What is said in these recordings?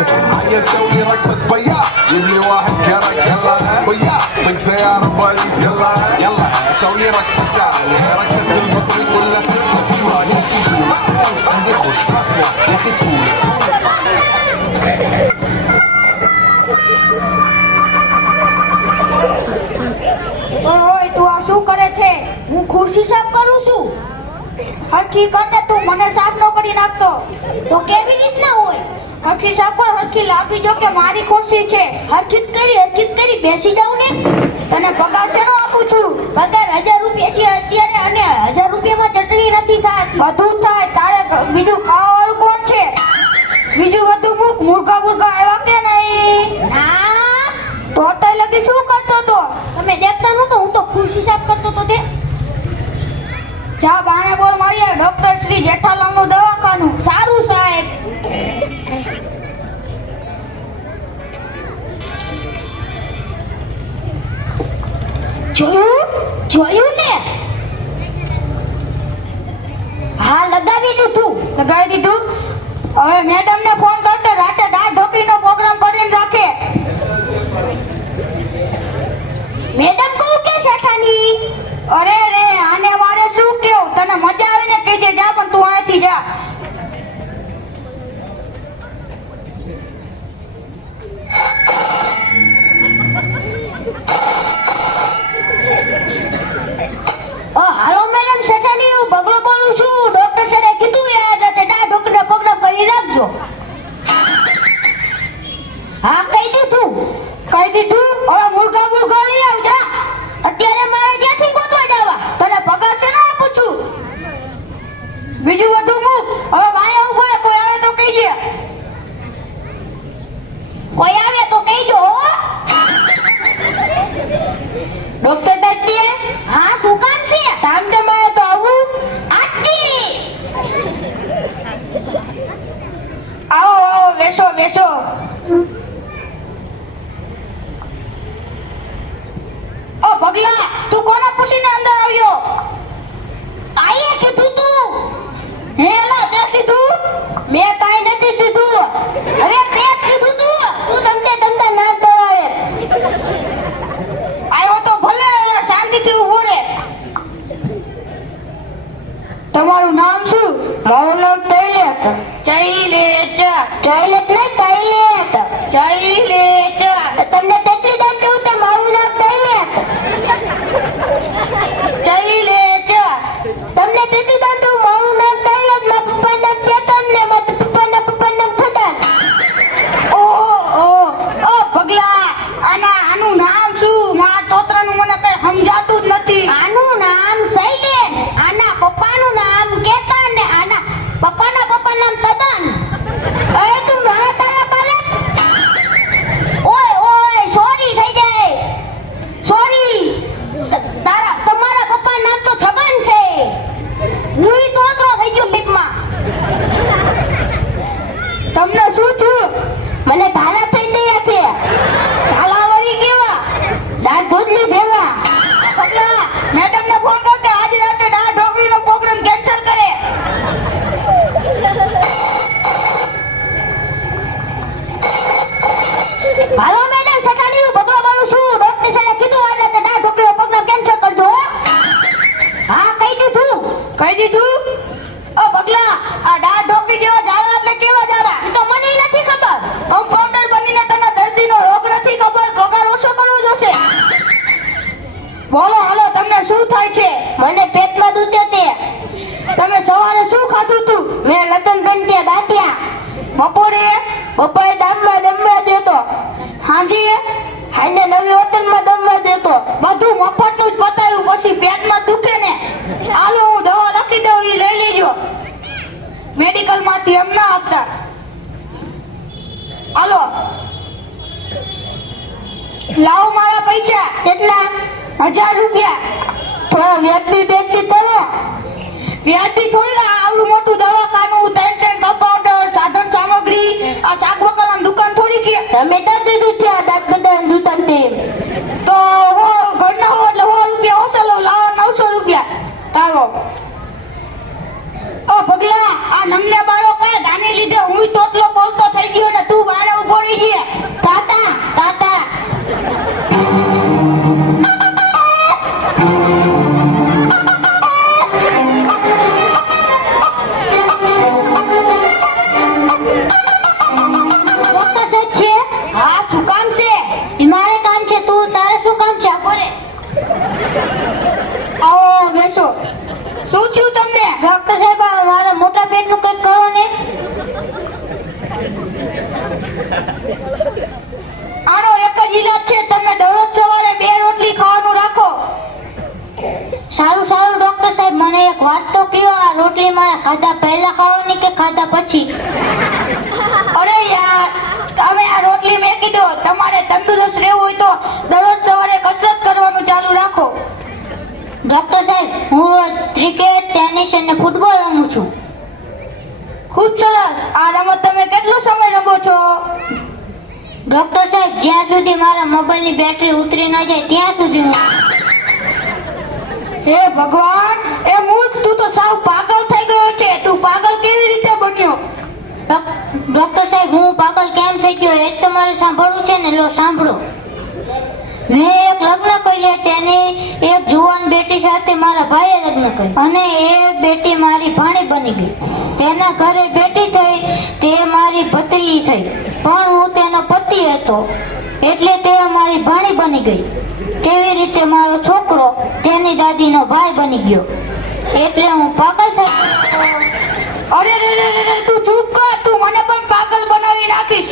عيل سوي رقصة بيا يبني واحد كرك يلا بيا طق سيارة بوليس يلا يلا سوي رقصة كامل رقصة البطريق ولا سرقة ايوه يا اخي فوز عندي خوش ترسل يا اخي تفوز ઓય તું આ શું કરે છે? હું ખુરશી સાફ કરું છું. હરખી કરતે તું મને સાફ ન કરી નાખતો તો કેવી રીતના હોય? હરખી સાફ કર, હરખી લાગી જો કે મારી ખુરશી છે. હરખી કરી બેસી જાવ ને. તને પગાર શેનો આપું છું? પગાર 1000 રૂપિયા છે અત્યારે, અને 1000 રૂપિયામાં ચટણી નથી થાતી. બધું થાય. તારે બીજું ખાવાનું કોણ છે? બીજું બધું મુર્ગા આવ્યા કે નહીં? ના તો અત્યારે લગી શું કરતો તો? તમે દેખતા નહોતો? હું તો ખુરશી સાફ કરતો તો. તે જા બાણે બોલ મારી ડોક્ટર શ્રી જેઠાલાલ નું દવાખાનું. સારું સાહેબ. જોયું ને? હા લગાવી દીધું. હવે મેડમ ને ફોન કરતો રાતે દાળ ઢોકળી નો પ્રોગ્રામ કરીને રાખે. મેડમ કહું કે શેઠાની? અરે રે આને મારે શું કેવું? તને મજા આવે ને કહેજે. જા પણ તું અહીંથી જા. હાલો મેડમ શેઠાની, હું બગલો બોલું છું. ડોક્ટર સાહેબે કીધું યાર રાતે દાળ ઢોકળીનો પ્રોગ્રામ કરી રાખજો. હા કહી દીધું. હવે મુર્ગા લઈ આવજા. અત્યારે મારે ક્યાંથી ગોતવા જવા? તને પગાર છે ને આપું છું. બીજું બધું મૂક. હવે વાયા ઉભો રહે. કોઈ આવે તો કહીજે. કોઈ આવે તો કહીજો. ડોક્ટર દત્તી, હા શું કામ છે? કામ છે મારે તો આવું. આટી આવો બેસો. ઓ પગલા, તું કોને પૂછીને અંદર આવ્યો? આઈએ કીધું તું. હેલા તે કીધું? મેં કાઈ નથી કીધું. અરે તે કીધું તું તમને ના દવાવે. આવ્યો તો ભલે, શાંતિથી ઊભો રહે. તમારું નામ શું? મારું નામ તૈલેત. તમને તેટલી દાન દેવું તો મારું નામ તૈલેત. તમને તેટલી દાન દેવું મારું નામ તૈલેત. મારા પપ્પા નામ ચેતન ને મારા પપ્પા નામ ખદાન. ઓ પગલા, આનું નામ શું? મારા તોતરાનું મને કઈ સમજાતું જ નથી. આનું નામ શૈલેન, આના પપ્પાનું નામ કેતન ને આના પપ્પાના નામ તદન. અરે તું મારા તારા પાલે. ઓય સોરી થઈ જાય. સોરી. તમારા પપ્પા નામ તો છગન છે. હું તોતરો થઈ ગયો દીપમાં. તમને શું થયું? મને ધારા થઈ ગયા છે. ધાલાવરી કેવા? દાળ દૂધની ભેવા. પગલા મેડમ ને ફોન કરતે આજ રાતે દાળ ઢોકળીનો પ્રોગ્રામ કેન્સલ કરે. હાલો મેડમ શેઠાની, હું ભગવા બોલું છું. ડોક્ટર સાહેબે કીધું આજ રાતે દાળ ઢોકળીનો પ્રોગ્રામ કેન્સલ કરજો. હા કહી દીધું. ઓ પગલા, આ દાળ ઢોકળી જેવા જાડા એટલે કેવા જાડા? એ તો મને નથી ખબર. કમ્પાઉન્ડર બનીને તને દર્દીનો રોગ નથી ખબર. પગાર ઓછો કરવો જોશે. બોલો હાલો, તમને શું થાય છે? મને પેટમાં દુખે છે. તમે સવારે શું ખાધું તું? મેં લતન ગંટિયા દાંતિયા. બપોરે દામમાં દમવા દેતો. હાંજે નવી હોટલમાં દમવા દેતો. બધું મફતનું જ બતાવ્યું. પછી પેટમાં દુખે ને, હાલો હું દવા લખી દઉં, એ લઈ લેજો. મેડિકલ માંથી એમ ના આપતા. હાલો લાવો મારા પૈસા. કેટલા? 1000 રૂપિયા. થોડા વ્યાજબી બેસી કરો. વ્યાજબી થોડી ના, આવડું મોટું દવાખાનું, ત્રણ કમ્પાઉન્ડર, સાધન સામગ્રી, આ શાક બકાલાની દુકાન થોડી કે તમે દા દીધું છે. આ દાંત બધાની દુકાન તે તો ઘરના હો એટલે 100 રૂપિયા ઓછા લઉં. લાવો 900 રૂપિયા. તારો ઓ પગલા, આ નમને બાળો કયા ગાને લીધે હું તોતલો બોલતો થઈ ગયો ને તું બાળો પેટનું કંઈક કરો ને. આનો એક જ ઈલાજ છે, તમે દરરોજ સવારે 2 રોટલી ખાવાનું રાખો. સારું સારું ડોક્ટર સાહેબ, મને એક વાત તો કહો, આ રોટલી મારે ખાધા પહેલા ખાવાની કે ખાધા પછી? અરે યાર, તમે આ રોટલી મેં કીધું, તમારે તંદુરસ્ત રહેવું હોય તો દરરોજ સવારે કસરત કરવાનું ચાલુ રાખો. ડોક્ટર સાહેબ, હું રોજ ક્રિકેટ, ટેનિસ અને ફૂટબોલ રમું છું. ખૂબ સરસ. આ રમત તમે કેટલો સમય રમો છો? ડોક્ટર સાહેબ, જ્યાં સુધી મારા મોબાઈલની બેટરી ઉતરી ન જાય ત્યાં સુધી હું. હે ભગવાન, એ મૂર્ખ, તું તો સાવ પાગલ થઈ ગયો છે. તું પાગલ કેવી રીતે બન્યો? ડોક્ટર સાહેબ, હું પાગલ કેમ થઈ ગયો એ જ તમારે સાંભળવું છે ને? લો સાંભળો. મેં એક લગ્ન કર્યા, તેની એક જુવાન બેટી સાથે મારા ભાઈએ લગ્ન કર્યા અને એ બેટી મારી ભાણી બની ગઈ. તેના ઘરે બેટી થઈ તે મારી ભત્રીજી થઈ, પણ હું તેનો પતિ હતો એટલે તે મારી ભાણી બની ગઈ. કેવી રીતે મારો છોકરો તેની દાદીનો ભાઈ બની ગયો, એટલે હું પાગલ થઈ ગયો. અરે રે રે રે, તું ચૂપ કર, તું મને પણ પાગલ બનાવી નાખીશ.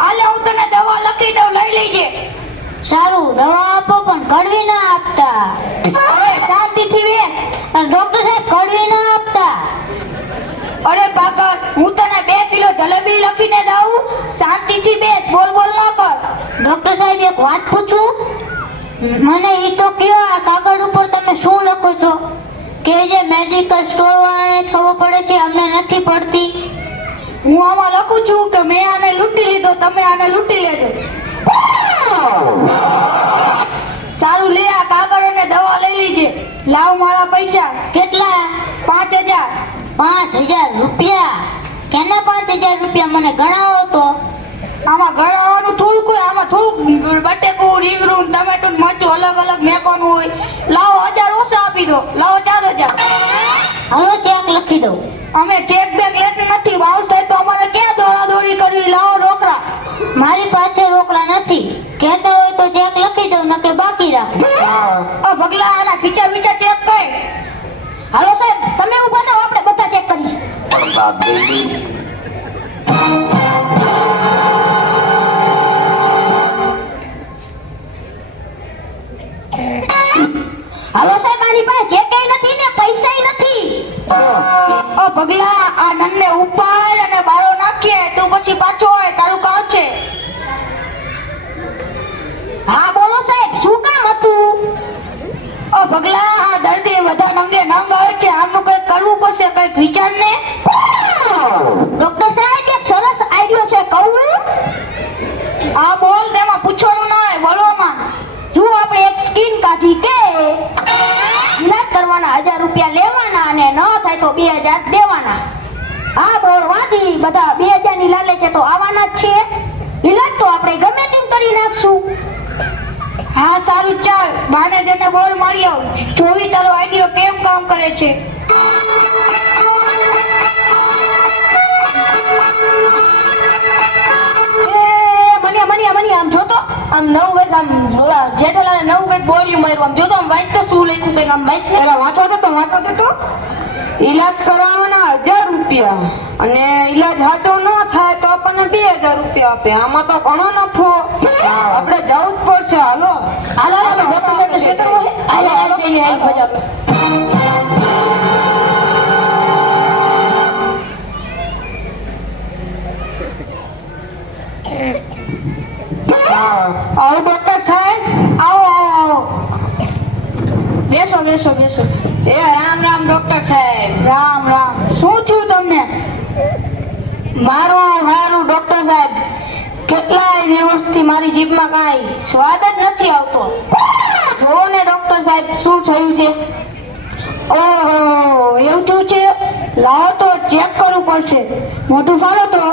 હાલે હું તને દવા લખી દઉં, લઈ લેજે. સારું, દવા આપો પણ કડવી ના આપતા. અરે શાંતિથી બે. ડોક્ટર સાહેબ, કડવી ના આપતા. અરે પાગલ, હું તને 2 કિલો જલેબી લખીને દઉં, શાંતિથી બે, બોલ બોલ ના કર. ડોક્ટર સાહેબ, એક વાત પૂછું? મને ઈ તો કયો, આ કાગળ ઉપર તમે શું લખો છો? કે જે મેડિકલ સ્ટોર વાળાને ખબર પડે છે, અમને નથી પડતી. હું આમાં લખું છું કે મેં આને લૂંટી લીધો, તમે આને લૂંટી લેજો. સારું, લે આ કાગળ અને દવા લઈ લેજે. લાવ મારા પૈસા. કેટલા? 5000. 5000 રૂપિયા? કેના 5000 રૂપિયા? મને ગણાવો તો. આમાં ગણાવવાનું થોડુંક હોય, આમાં થોડુંક બટેકું, રીંગણું, ટમેટું, મરચું અલગ અલગ મેકવાનું હોય. લાવો 1000 ઓછા આપી દો, લાવો 4000. હવે ચેક લખી દઉં. અમે ચેક બેક લેતી નથી, વાવ થાય તો અમારે ક્યાં દોડાદોડી કરવી? લાવો રોકડા. મારી પાસે રોકડા નથી. કહેતા હોય તો ચેક લખી દઉં, નકે બાકી રાખ. ભગલા, આના ખીચા બીચા ચેક કર. હાલો સાહેબ, તમે ઉભા થાઓ, આપણે બધા ચેક કરીએ. હાલો સાહેબ, આની પાસે ચેકેય નથી ને પૈસાય નથી. ભગલા, આ નનને ઉપાડ અને બારો નાખીએ, તું પછી પાછો હોય, તારું કામ છે. હા બોલો સાહેબ, શું કામ હતું? ભગલા, આ દર્દી બધા નંગે નંગ આવે છે, આમનું કંઈક કરવું પડશે, કંઈક વિચાર ને. ડોક્ટર સાહેબ, એક સરસ આઈડિયો છે, કહું? હા બોલ, તેમાં પૂછવાનું ના હોય, બોલવામાં. જો આપણે એક સ્કીમ કાઢી કે ઈલાજ કરવાના 1000 રૂપિયા લેવાના અને ન થાય તો 2000 દેવાના. હા બોલ વાંચી, બધા 2000 ની લાલે છે તો આવવાના જ છે. ઈલાજ તો આપણે ગમે તેમ કરી નાખશું. હા સારું, ચાલ બાને જઈને બોલ મારી આવ, જોઈ તારો આઈડિયો કેમ કામ કરે છે. આમ જોતો, આમ 9 વેગ, આમ જેઠાલાલે 9 વેગ બોડી માર્યું, આમ જોતો, આમ વાંચતો શું લખ્યું કંઈક, આમ વાંચ. પેલા વાંચવા દેતો. ઈલાજ કરાવવાના 1000 રૂપિયા અને ઈલાજ સાચો ન થાય તો આપણને 2000 રૂપિયા આપે. આમાં તો ઘણો નફો. આપણે જવું જ પડશે. હાલો હાલો હાલો, ડોક્ટર સાહેબ ક્ષેત્રમાં છે. હાલો હાલો, હેલ્પ મજા. આવો ડોક્ટર સાહેબ, આવો આવો આવો, બેસો બેસો બેસો. એ રામ રામ ડોક્ટર સાહેબ. રામ રામ. શું થયું તમને? મારું ડોક્ટર સાહેબ, કેટલાય દિવસથી મારી જીભમાં કાંઈ સ્વાદ જ નથી આવતો. જોવો ને ડોક્ટર સાહેબ, શું થયું છે? ઓહો, એવું થયું છે? લાવો તો ચેક કરવું પડશે. મોઢું ફાડો તો.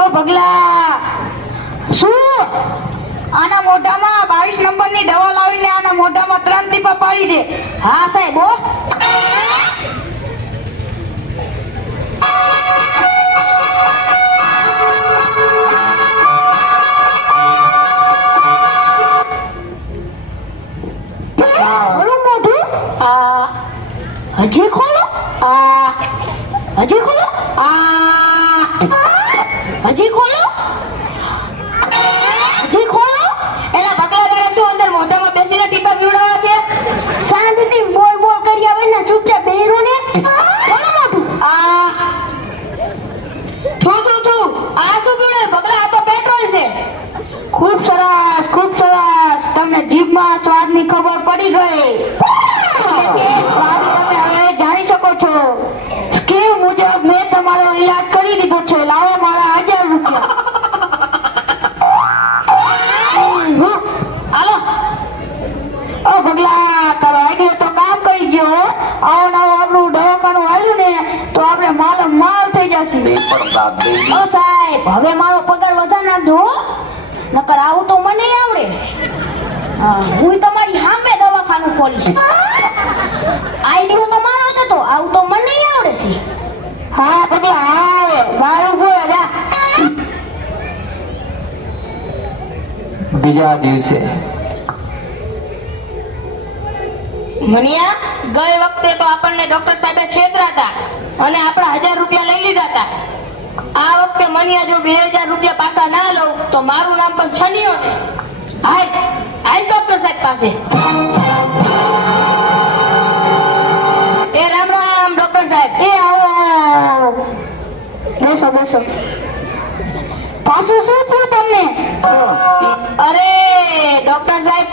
ઓ ભગલા, શું? આના મોઢામાં 22 નંબરની દવા લાવીને આના મોઢામાં 3 ટીપા પાડી દે. હા સાહેબ. મોઢું. હજી ખોલો હજી ખોલો હજી ખોલો હજી ખોલો. એલા પગલા તારે શું અંદર મોઢામાં બેસીને ટીપા પીવડાવવા છે? શાંતિથી બોલ બોલ કરી આવે ને ચૂપચાપ બેરો ને બોલો મોઢું. થુ આ શું પીવડાવે પગલા? આ તો પેટ્રોલ છે. ખૂબ સરસ ખૂબ સરસ. તમને જીભમાં સ્વાદની ખબર પડી ગઈ. સ્વાદ તમે હવે જાણી શકો છો. સ્કીમ મુજબ મેં તમારો ઈલાજ કરી દીધો છે. લાવો મારા 1000 રૂપિયા. હાલો. ઓ પગલા તારો આઈડિયા તો કામ કરી ગયો. આવો નવો આપણું દવાખાનું આવ્યું ને તો આપણે માલ થઈ જશે. ઓ સાહેબ હવે મારો પગાર વધારે નાખજો. નકર આવું તો મને આવડે. હું તમારી સામે દવાખાનું ખોલીશ. આઈડિયો તો મારો જ હતો. આવું તો મને આવડે છે. હા પગલા આવે મારું બોલ જા. બીજા દિવસે મનિયા ગઈ વખતે તો આપણને ડોક્ટર સાહેબે છેતરાતા અને આપણા 1000 રૂપિયા લઈ લીધા હતા. આ વખતે મનિયા જો 2000 રૂપિયા પાછા ના લઉં તો મારું નામ પણ છનિયો ને. હાલ ડોક્ટર સાહેબ પાસે. એ રામ રામ ડોક્ટર સાહેબ. એ આવો બેસો બેસો. પાછું શું થયું તમને? અરે ડોક્ટર સાહેબ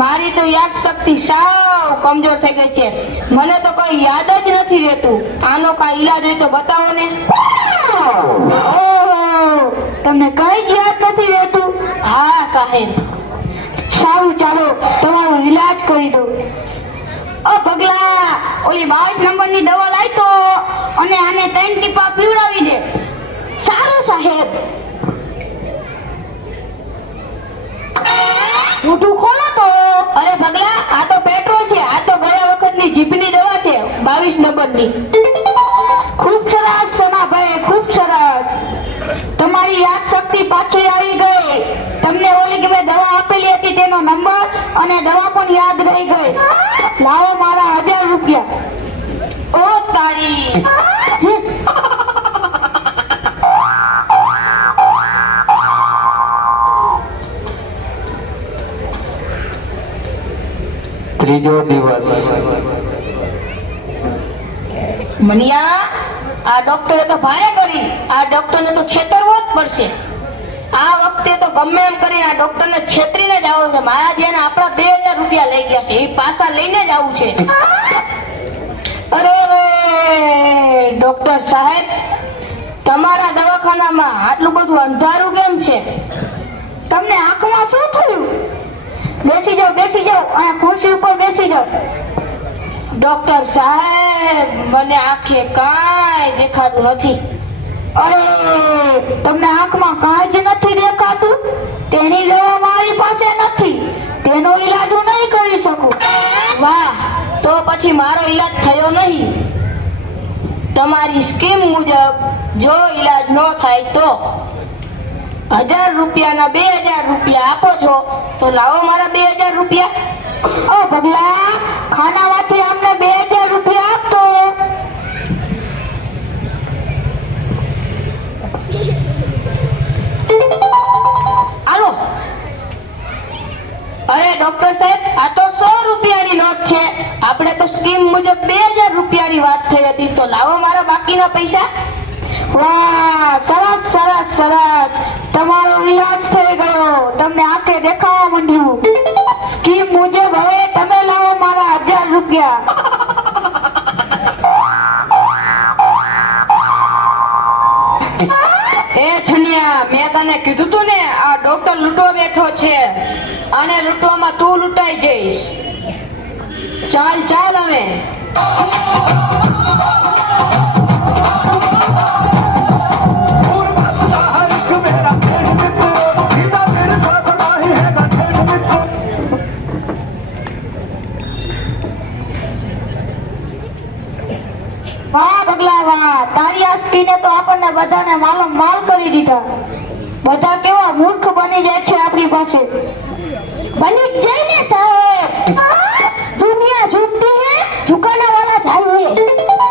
મારી તો યાદ શક્તિ સાવ કમજોર થઈ ગઈ છે. મને તો કઈ યાદ જ નથી રહેતું. આનો કઈ ઈલાજ હોય તો બતાવો ને. તમને કઈ જ યાદ નથી રહેતું? હા સાહેબ. સારું ચાલો તમારો ઈલાજ કરી દો. ઓ પગલા ઓલી 22 નંબરની દવા લાવી તો અને આને 3 ટીપા પીવડાવી દે. સારું સાહેબ. મોઢું ખોલો તો. અરે પગલા આ તો પેટ્રોલ છે. આ તો ગયા વખતની જીભની દવા છે 22 નંબરની. ખૂબ સરસ સોનાભાઈ ખૂબ સરસ. તમારી યાદ શક્તિ પાછી આવી ગઈ. તમને ઓલી કે મેં દવા આપેલી હતી તેનો નંબર અને દવા પણ યાદ રહી ગઈ. લાવો મારા 1000 રૂપિયા. ઓ તારી. ત્રીજો દિવસ મનિયા આ ડોક્ટરે તો ભારે કરી. આ ડોક્ટરને તો છેતરવો જ પડશે. આ વખતે તો ગમે એમ કરીને આ ડોક્ટરને છેતરીને જ આવો છે. મારા જેને આપણા 2000 રૂપિયા લઈ ગયા છે એ પાછા લઈને જ આવું છે. અરે ડોક્ટર સાહેબ તમારા દવાખાનામાં આટલું બધું અંધારું કેમ છે? તમને આંખમાં શું થયું? બેસી જાઓ અને ખુરશી ઉપર બેસી જાઓ. ડોક્ટર સાહેબ મને આંખે કાંઈ દેખાતું નથી. અરે તમને આંખમાં કાંઈ જ નથી દેખાતું? તેની દવા મારી પાસે નથી. તેનો ઈલાજ હું નહીં કરી શકું. વાહ તો પછી મારો ઈલાજ થયો નહીં. તમારી સ્કીમ મુજબ જો ઈલાજ ન થાય તો 1000 રૂપિયાના 2000 રૂપિયા આપો છો તો લાવો મારા 2000 રૂપિયા. ઓ પગલા ખાનામાંથી અમને 2000 રૂપિયા આપતો. આલો. અરે ડોક્ટર સાહેબ આ તો 100 રૂપિયાની નોટ છે. આપણે તો સ્કીમ મુજબ 2000 રૂપિયાની વાત થઈ હતી તો લાવો મારા બાકીના પૈસા. વાહ સરસ સરસ સરસ. તમારો ઈલાજ થઈ ગયો. તમને આંખે દેખાવા માંડ્યું. સ્કીમ મુજબ હવે તમે લાવો મારા 1000 રૂપિયા. એ છનિયા મેં તને કીધું તું ને આ ડોક્ટર લૂંટવા બેઠો છે. આને લૂંટવામાં તું લૂંટાઈ જઈશ. ચાલ ચાલ હવે. વાહ પગલા વાહ. તારી આસ્તીને તો આપણને બધાને માલમ માલ કરી દીધા. બધા કેવા મૂર્ખ બની જાય છે આપણી પાસે. બની જ જાય ને સાહેબ. દુનિયા ઝૂકતી હે झुकाने वाला થાય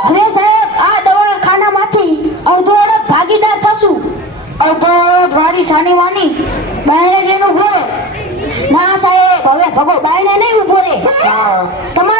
હવે સાહેબ આ દવાખાનામાંથી અડધો અડધ ભાગીદાર થશું અડધો અડધ વારી સાની વાની બાયણે જઈને ઉભો રહે ના સાહેબ હવે ભગો બાયણે નહીં ઉભો રહે તમારે